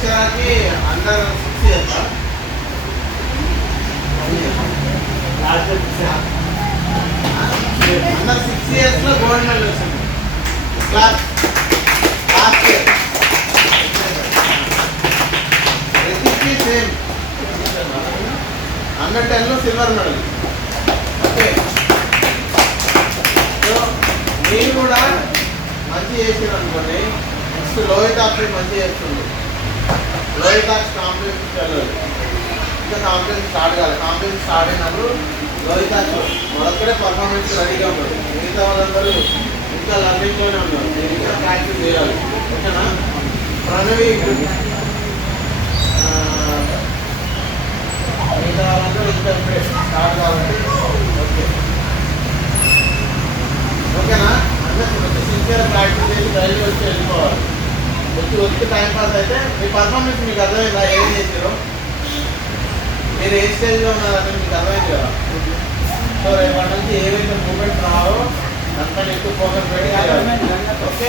అక్షరాకి under 6 years under 6 years లో gold medal వచ్చింది class last year. రితిక్కి సేమ్ అండర్ 10 లో సిల్వర్ మెడల్. ఓకే, సో మీరు కూడా మంచి చేసారు అనుకోండి. నెక్స్ట్ లోహిత్ ఆఫీస్ మంచి చేస్తుంది. లోహిత్ ఆఫీస్ కాంపిటీషన్ వెళ్ళాలి. ఇంకా కాంపిటీషన్ స్టార్ట్ కావాలి. కాంపిటీషన్ స్టార్ట్ అయినప్పుడు లోహిత్ ఆఫీస్ మొదటిడే పర్ఫార్మెన్స్ రెడీగా ఉంటుంది. మిగతా వాళ్ళందరూ ఇంకా లర్నింగ్లోనే ఉన్నారు. మీరు ఇంకా ప్రాక్టీస్ చేయాలి. ఓకేనా? ప్రణవి మిగతా వాళ్ళందరూ ఇంకా ఇప్పుడే స్టార్ట్ కాబట్టి ఓకే. ఓకేనా? అందరూ సిన్సియర్ ప్రాక్టీస్ చేసి డైలీ వచ్చి వెళ్ళిపోవాలి. వచ్చి టైం పాస్ అయితే మీ పర్ఫార్మెన్స్ మీకు అర్థమైందా? ఏం చేసారో, మీరు ఏ స్టేజ్లో ఉన్నారని మీకు అర్థమైంది కదా. సో రేపటి నుంచి ఏవైతే మూమెంట్స్ రావో అంతా ఎక్కువ ఫోకస్ పెట్టి ఓకే.